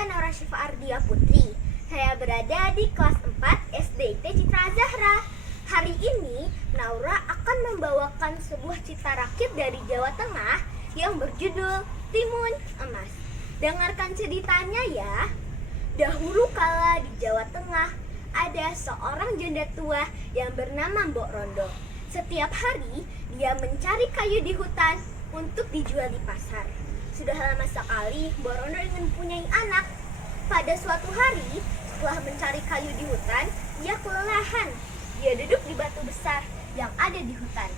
Saya Naura Syifa Ardia Putri. Saya berada di kelas 4 SDIT Citra Zahra. Hari ini Naura akan membawakan sebuah cita rakit dari Jawa Tengah yang berjudul Timun Emas. Dengarkan ceritanya ya. Dahulu kala di Jawa Tengah ada seorang janda tua yang bernama Mbok Rondo. Setiap hari dia mencari kayu di hutan untuk dijual di pasar. Sudah lama sekali Mbok Rondo ingin mempunyai anak. Pada suatu hari, setelah mencari kayu di hutan, dia kelelahan. Dia duduk di batu besar yang ada di hutan.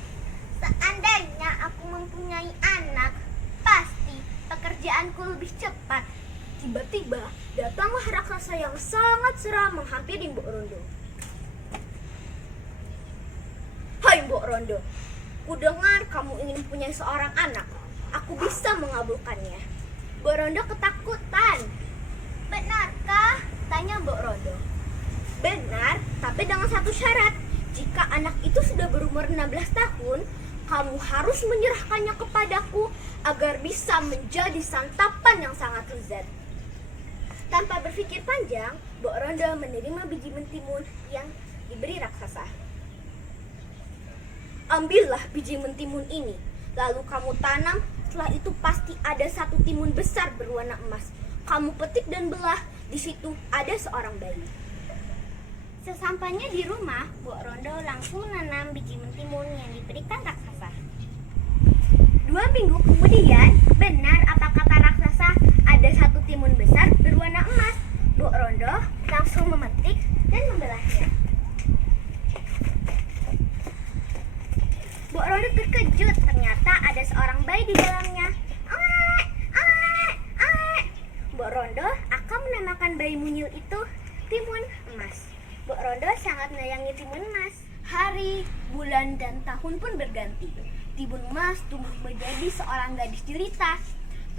Seandainya aku mempunyai anak, pasti pekerjaanku lebih cepat. Tiba-tiba datanglah raksasa yang sangat seram menghampiri Mbok Rondo. Hai Mbok Rondo, kudengar kamu ingin mempunyai seorang anak. Aku bisa mengabulkannya. Mbok Rondo ketakutan. Benarkah? Tanya Mbok Rondo. Benar, tapi dengan satu syarat. Jika anak itu sudah berumur 16 tahun, kamu harus menyerahkannya kepadaku agar bisa menjadi santapan yang sangat lezat. Tanpa berpikir panjang, Mbok Rondo menerima biji mentimun yang diberi raksasa. Ambillah biji mentimun ini, lalu kamu tanam. Setelah itu pasti ada satu timun besar berwarna emas. Kamu petik dan belah, di situ ada seorang bayi. Sesampainya di rumah, Mbok Rondo langsung menanam biji mentimun yang diberikan raksasa. 2 minggu kemudian, benar apa kata raksasa, ada satu timun besar berwarna emas. Mbok Rondo langsung memetik dan membelahnya. Mbok Rondo terkejut, ternyata ada seorang bayi di dalamnya. Mbok Rondo akan menamakan bayi mungil itu Timun Emas. Mbok Rondo sangat menyayangi timun emas. Hari, bulan, dan tahun pun berganti. Timun Emas tumbuh menjadi seorang gadis jelita.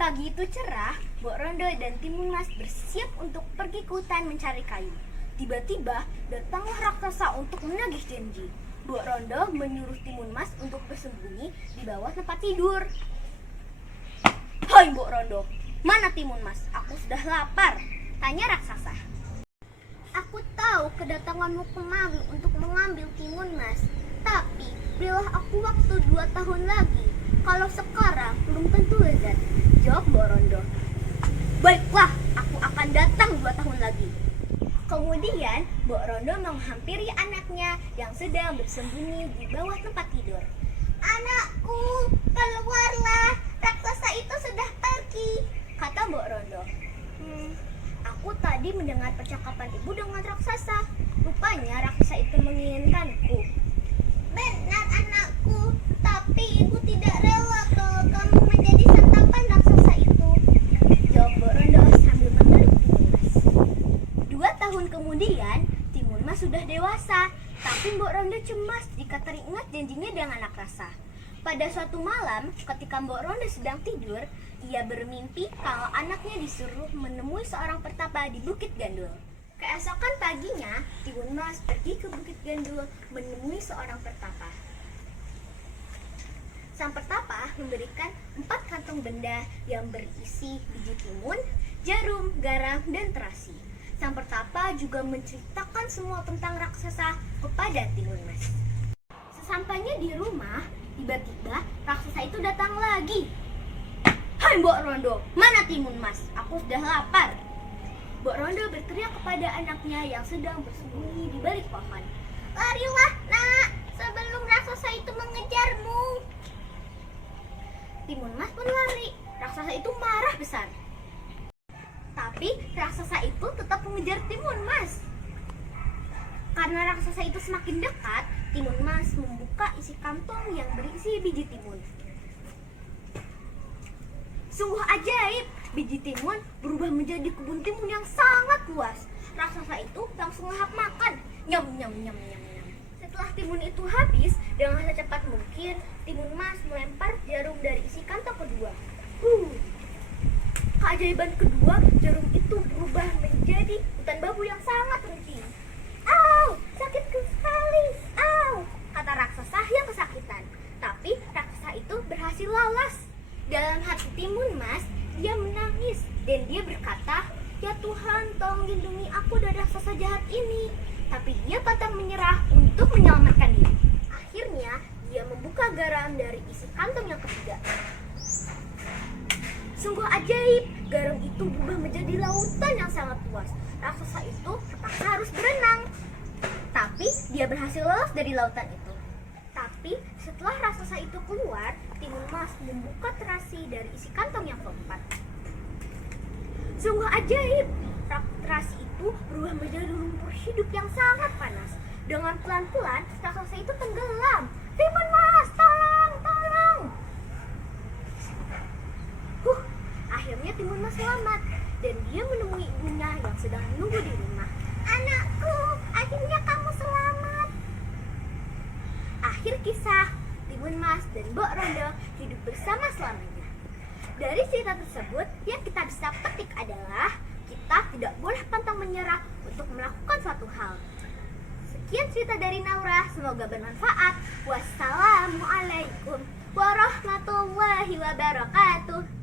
Pagi itu cerah, Mbok Rondo dan Timun Emas bersiap untuk pergi ke hutan mencari kayu. Tiba-tiba datanglah raksasa untuk menagih janji. Mbok Rondo menyuruh Timun Emas untuk bersembunyi di bawah tempat tidur. Hai Mbok Rondo, mana Timun Emas? Aku sudah lapar, tanya raksasa. Aku tahu kedatanganmu kemari untuk mengambil timun emas, tapi berilah aku waktu 2 tahun lagi. Kalau sekarang belum tentu lezat, jawab Mbok Rondo. Baiklah, aku akan datang 2 tahun lagi. Kemudian Mbok Rondo menghampiri anaknya yang sedang bersembunyi di bawah tempat tidur. Anakku, keluarlah, raksasa itu sudah pergi, kata Mbok Rondo. Aku tadi mendengar percakapan ibu dengan raksasa. Rupanya raksasa itu menginginkanku. Benar anakku, tapi ibu tidak rela kalau kamu menjadi santapan raksasa itu, jawab Mbok Rondo sambil memeluk Timun Emas. 2 tahun kemudian, Timun Emas sudah dewasa, tapi Mbok Rondo cemas jika teringat janjinya dengan raksasa. Pada suatu malam, ketika Mbok Rondo sedang tidur, ia bermimpi kalau anaknya disuruh menemui seorang pertapa di Bukit Gandul. Keesokan paginya, Timun Emas pergi ke Bukit Gandul menemui seorang pertapa. Sang pertapa memberikan 4 kantong benda yang berisi biji timun, jarum, garam, dan terasi. Sang pertapa juga menceritakan semua tentang raksasa kepada Timun Emas. Sesampainya di rumah, tiba-tiba raksasa itu datang lagi. Hai Mbok Rondo, mana Timun Emas? Aku sudah lapar. Mbok Rondo berteriak kepada anaknya yang sedang bersembunyi di balik pohon. Larilah nak, sebelum raksasa itu mengejarmu. Timun Emas pun lari. Raksasa itu marah besar. Tapi raksasa itu tetap mengejar Timun Emas. Karena raksasa itu semakin dekat, Timun Emas membuka isi kantong yang berisi biji timun. Sungguh ajaib, biji timun berubah menjadi kebun timun yang sangat luas. Raksasa itu langsung lahap makan. Nyam nyam nyam nyam nyam. Setelah timun itu habis, dengan secepat mungkin Timun Emas melempar jarum dari isi kantong kedua. Keajaiban kedua, jarum itu berubah menjadi hutan bambu yang sangat runcing. Au, sakitku sekali. Au, kata raksasa yang kesakitan. Tapi raksasa itu berhasil lolos. Dalam hati Timun Emas, dia menangis dan dia berkata, "Ya Tuhan, tolong lindungi aku dari raksasa jahat ini." Tapi dia pantang menyerah untuk menyelamatkan diri. Akhirnya, dia membuka garam dari isi kantong yang ketiga. Sungguh ajaib, garam itu berubah menjadi lautan yang sangat luas. Raksasa itu terpaksa harus berenang. Tapi dia berhasil lolos dari lautan itu. Tapi setelah raksasa itu keluar, Timun Mas membuka terasi dari isi kantong yang keempat. Sungguh ajaib, terasi itu berubah menjadi lumpur hidup yang sangat panas. Dengan pelan-pelan, raksasa itu tenggelam. "Timun Mas, tolong, tolong!" Akhirnya Timun Mas selamat dan dia menemui ibunya yang sedang menunggu di rumah. "Anakku, akhirnya kamu selamat." Akhir kisah, Timun Mas dan Mbok Rondo hidup bersama selamanya. Dari cerita tersebut, yang kita bisa petik adalah kita tidak boleh pantang menyerah untuk melakukan suatu hal. Sekian cerita dari Naura, semoga bermanfaat. Wassalamualaikum warahmatullahi wabarakatuh.